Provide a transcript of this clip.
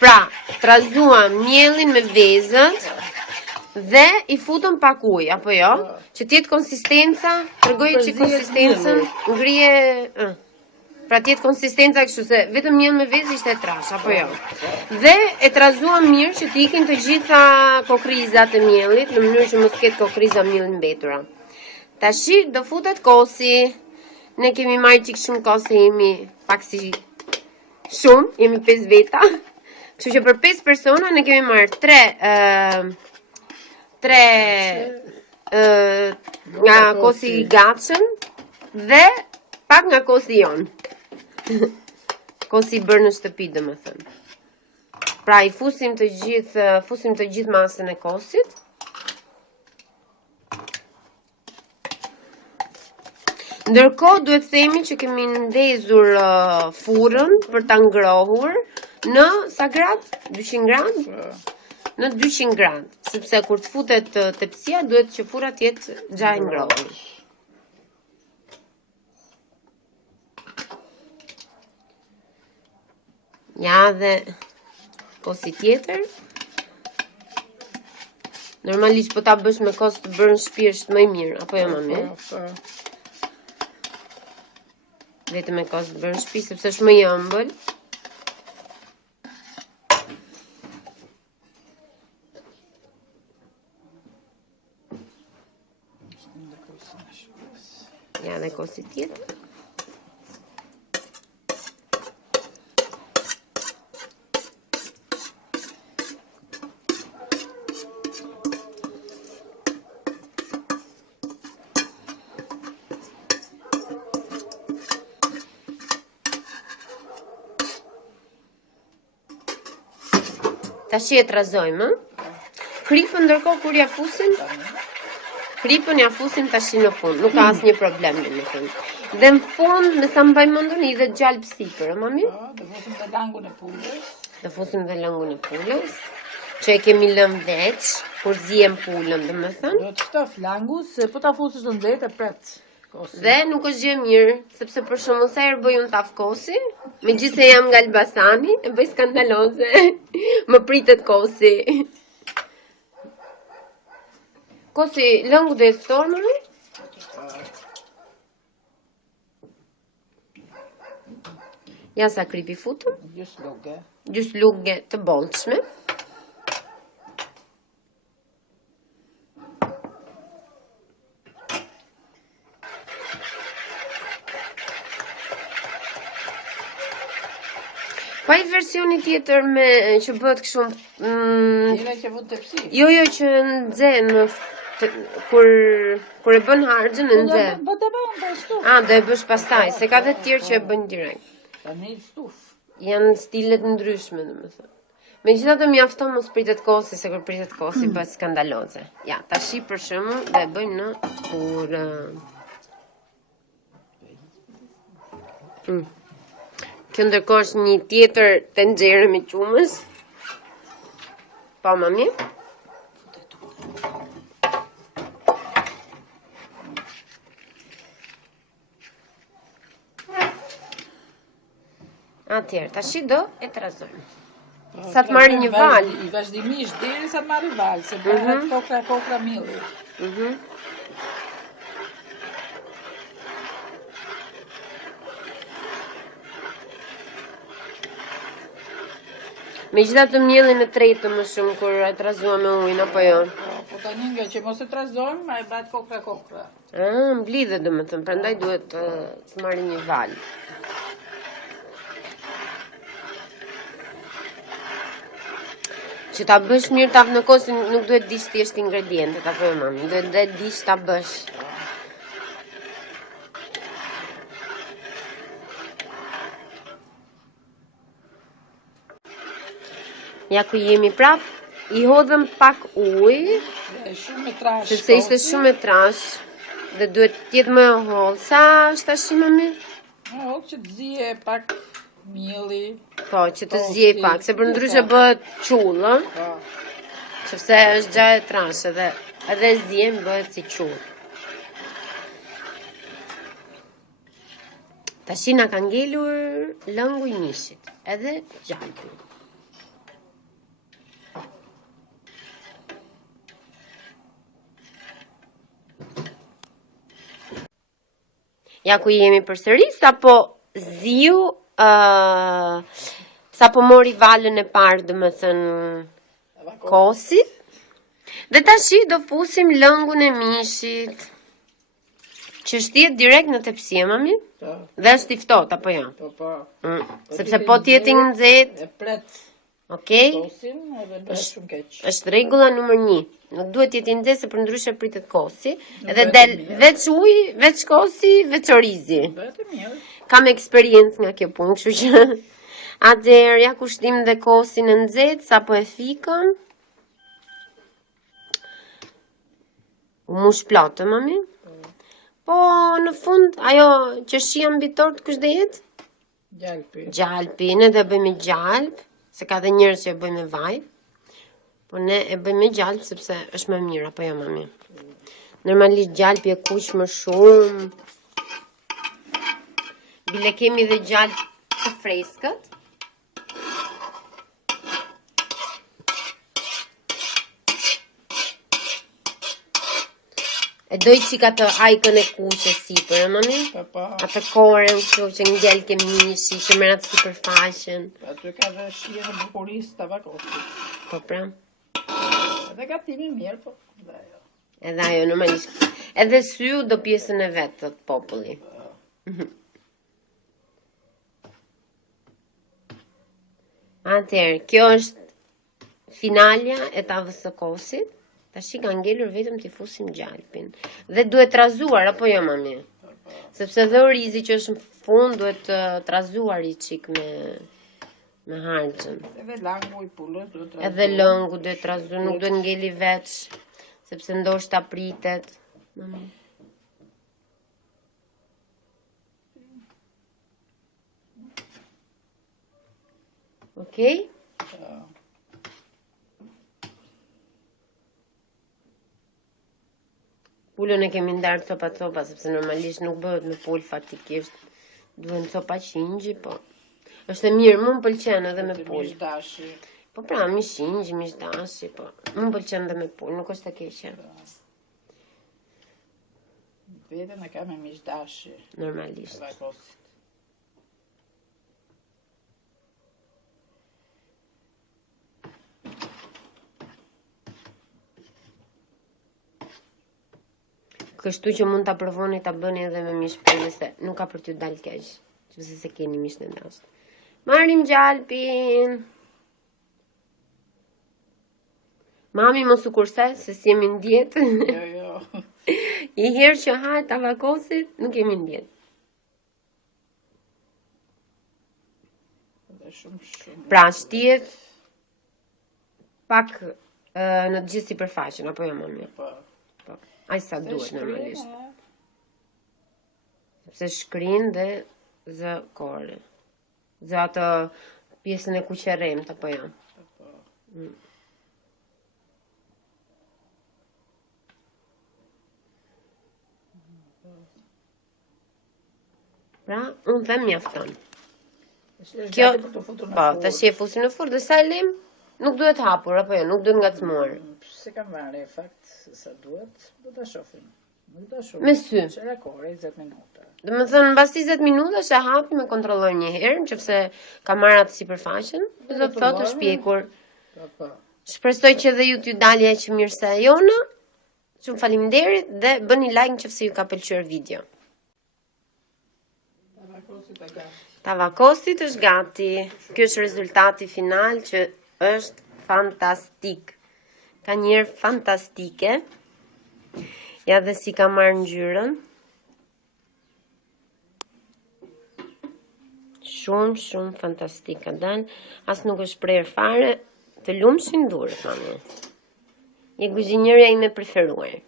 Pra, trazuam mielin me vezët dhe i futëm pak ujë, apo jo? Që t'jetë konsistenca, tregoj që konsistencën ngrije... Pra t'jetë konsistenca kështu se vetëm miell me vezë ishte trash, apo jo? Dhe e trazuam mirë që t'ikin të gjitha kokrizat e miellit, në mënyrë që mos ketë kokriza miell mbetura. Tashi do futet kosi. Ne kemi marrë qik shumë kose, jemi pak si shumë, jemi 5 veta. Kështu që për 5 persona ne kemi marrë 3 nga kosi i gatshëm dhe pak nga kosi jon. Kosi i bërë në shtëpi, domethënë. Pra i fusim të gjithë masën e kosit. Ndërkohë duhet themi që kemi ndezur furrën për ta ngrohur në sa grad? 200 gradë? Në 200 gradë, sepse kur të futet tepsia duhet që furra të jetë gjaj ngrohur. Ja dhe kosi tjetër. Normalisht po ta bësh me kos të bërë në shtëpi është më i mirë, apo jo mami? Vetëm me kos të bërë në shtëpi sepse është më i ëmbël. Ja dhe kosi tjetër. Tashi e trazojmë. Kripën ndërkohë kur ja fusim? Kripën ja fusim tashi në fund, nuk ka asnjë problem domethënë. Dhe në fund, me sa mbaj mendun, i dhe gjalp sipër, mami? Do fusim dhe langun e pulës. Do fusim dhe langun e pulës, që e kemi lënë veç, kur zihem pulën, domethënë. Do të ftof langu, se po ta fusësh në nxehtë e pret. Dhe nuk është gjë mirë, sepse për shembull sa herë bëj unë tafkosi, megjithëse jam nga Elbasani, e bëj skandaloze. Më pritet kosi. Kosi lëngu dhe ftor më? Ja sa kripi futëm. Gjys lugë të bollshme. Pa i versioni tjetër me që bëhet kështu Njëra që vut tepsi. Jo, që nxen kur e bën harxhin e nxen. Do të bëjmë pastaj. Do e bësh pastaj, se ka dhe të tjerë që e bëjnë direkt. Tani stuf. Janë stilet ndryshme, domethënë. Megjithatë mjafton mos pritet kosi, se kur pritet kosi bëhet skandaloze. Ja, tashi për shembull do e bëjmë në furrë. Kjo ndërkohë është një tjetër tenxhere me qumës. Pa mami? Atëherë, tashi do e trazojmë. Sa të marrë një val. I vazhdimisht deri sa të marrë val, se bëhet kokra milli. Megjithatë mielin e tretë më shumë kur e trazuam me ujin apo jo? Po tani nga që mos e trazojmë, ai bëhet kokra. Mblidhet domethënë, prandaj duhet të marrë një val. Që ta bësh mirë taf në kos nuk duhet dish thjesht ingredientet apo jo mami, duhet dhe dish ta bësh. Ja ku jemi prap, i hodhëm pak ujë, sepse ishte shumë e trash, dhe duhet t'jetë më e hollë. Sa është tash mami? Që të zije pak mielli. Po, që të zije pak, se për ndryshe bëhet qullë, sepse është gja e trash, edhe zijem bëhet si qullë. Tashi na ka ngelur lëngu i mishit, edhe gjalpi. Ja ku jemi përsëri, sapo ziu, sapo mori valën e parë, domethënë kosit. Dhe tashi do fusim lëngun e mishit, që shtihet direkt në tepsi, mami? Po. Dhe është i ftohtë apo jo? Po. Sepse po t'jeti nxehtë, E pret okay? kosin edhe bëhet shumë keq. Është rregulla numër 1. Nuk duhet t'jeti nxehtë, se përndryshe pritet kosi, edhe del veç ujë, veç kosi, veç orizi. Bëhet e mirë. Kam eksperiencë nga kjo punë, kështu që atëherë ja kushtim dhe kosin e nxehtë, sapo e fikëm. U mush plotë, mami? Po, në fund, ajo që shia mbi tort, kush do jetë? Gjalpi. Gjalpi, ne dhe bëjmë gjalp, se ka dhe njerëz që e bëjmë me vaj, po ne e bëjmë me gjalp sepse është më mirë, apo jo, mami? Normalisht gjalpi e kuq më shumë. Bile kemi dhe gjalp të freskët. E doj qika të ajkën e kuqe sipër, mami? Po. Atë korën, kështu që ngel ke mishi, që merat sipër faqen. Aty ka dhe shije në bukurisë të tavakosit. Po pra. Edhe gatimi mirë, po. Dhe ajo. Edhe ajo, normalisht. Edhe syu do pjesën e vetë, thot populli. Atëherë, kjo është finalja e tavës së kosit. Tashi ka ngelur vetëm t'i fusim gjalpin. Dhe duhet trazuar, apo jo, mami? Sepse dhe orizi që është në fund duhet trazuar i qik me harxhën. Edhe lëngu i pulës duhet trazuar. Edhe lëngu duhet trazuar, nuk duhet ngeli veç, sepse ndoshta pritet. Mami. Okej? Pulën e kemi ndarë copa, sepse normalisht nuk bëhet me pul faktikisht. Duhen copa qingji, po. Është e mirë, mu më pëlqen edhe me pul. Mishdashi. Po pra, mi qingji, mishdashi, po. Mu më pëlqen edhe me pul, nuk është të keqe. Vetën e ka me mishdashi. Normalisht. Tavakosit. Kështu që mund ta provoni ta bëni edhe me mish pule, se nuk ka për t'ju dalë keq, nëse se keni mish në dashur. Marrim gjalpin. Mami mos u kurse, se si jemi në dietë. Jo. I herë që ha tavakosit, nuk jemi në dietë. Edhe shumë. Pra, shtihet pak në të gjithë sipërfaqen, apo jo, mami? Po. Aj sa duhet normalisht. Sepse shkrin dhe zë kore. Zë atë pjesën e kuqeremt, apo jo? Pra, unë them mjafton. Kjo, po, tash e fusim në furrë, dhe sa e lem, nuk duhet hapur, apo jo, nuk duhet ngacmuar. Se kam marrë fakt sa duhet, do ta shohim. Nuk do shohim. Me sy. Çera kohë 20 minuta. Do të thënë mbas 20 minutash e hapim e kontrollojmë një herë, nëse ka marrë atë sipërfaqen, do të thotë është pjekur. Po. Shpresoj që dhe ju t'ju dalë aq mirë se jona. Shumë faleminderit dhe bëni like nëse ju ka pëlqyer video. Tavakosit është gati. Ky është rezultati final që është fantastik. Ka njerë fantastike. Ja dhe si ka marrë ngjyrën. Shumë fantastik ka dalë. As nuk është prerë fare. Të lumshin durët, mami. Je kuzhinierja ime preferuar.